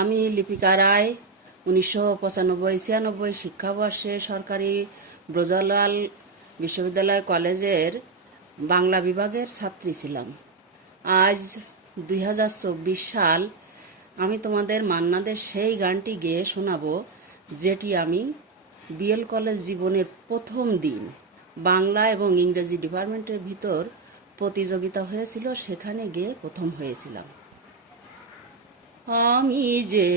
আমি লিপিকা রায়, উনিশশো পঁচানব্বই ছিয়ানব্বই শিক্ষাবর্ষে সরকারি ব্রজালাল বিশ্ববিদ্যালয় কলেজের বাংলা বিভাগের ছাত্রী ছিলাম। আজ দুই হাজার চব্বিশ সাল আমি তোমাদের মান্নাদের সেই গানটি গেয়ে শোনাবো, যেটি আমি বিএল কলেজ জীবনের প্রথম দিন বাংলা এবং ইংরেজি ডিপার্টমেন্টের ভিতর প্রতিযোগিতা হয়েছিল, সেখানে গিয়ে প্রথম হয়েছিলাম। আমি যে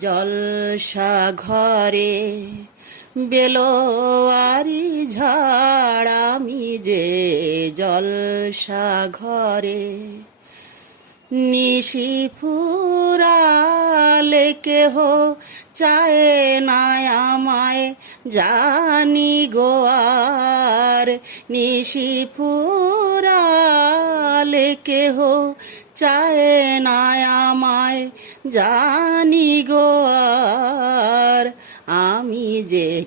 জলসা ঘরে বেলোয়ারি ঝাড় আমি যে জলসা ঘরে নিশি ফুরালে কেহ চায় না আমায়। জানি গোয়ার নিশি ফুরালে কেহ চায় না আমায়। জানি গোয়ার আমি যে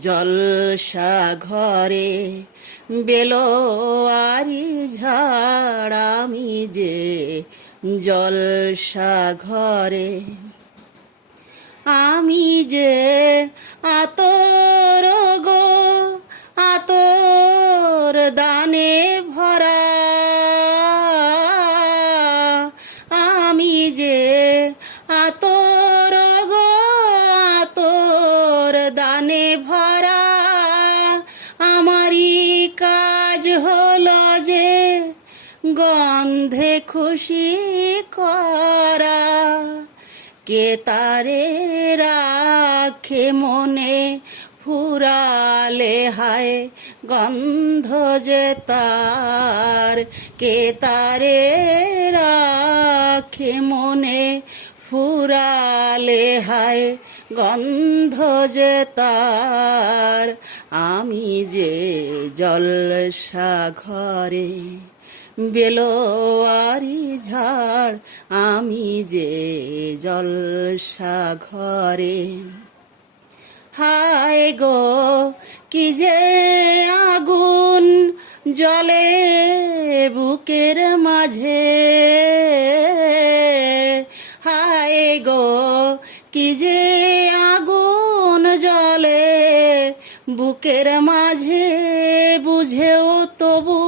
জলসা ঘরে বেলোয়ারি ঝাড় আমি যে জলসা ঘরে আমি যে আতর দানে ভরা, আমারই কাজ হলো যে গন্ধে খুশি করা। কে তারে রাখে মনে ফুরালে হায় গন্ধ যে তার? কে তারে রাখে মনে ফুরালে হায় গন্ধ যে তার, আমি যে জলসা ঘরে বেলোয়ারি ঝাড়, আমি যে জলসা ঘরে। হায় গো, কি যে আগুন জলে বুকের মাঝে। যে আগুন জলে বুকের মাঝে বুঝেও তবু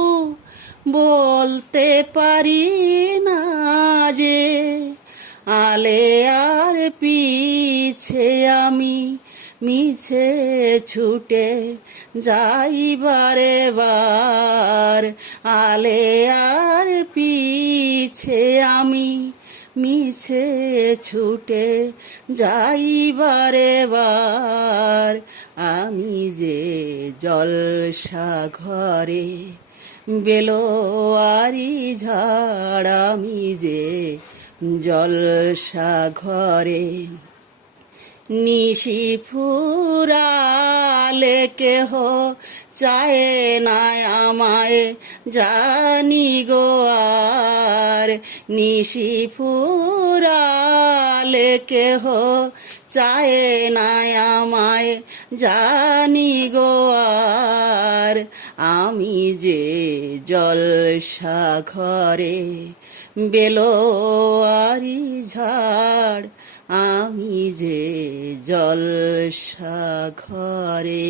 বলতে পারি না যে আলে আর পিছে আমি, মিছে ছুটে যাইবারে বার আলে আর পিছে আমি মিছে ছুটে যাইবারে বার আমি যে জলসা ঘরে বেলোয়ারি ঝাড় আমি যে জলসা ঘরে নিশি ফুরালে কেহ চায় না আমায় জানি গোয়ার নিশি ফুরালে কেহ চায় না আমায়। জানি গো আর আমি যে জলসা ঘরে বেলোয়ারি ঝাড়, আমি যে জলসা ঘরে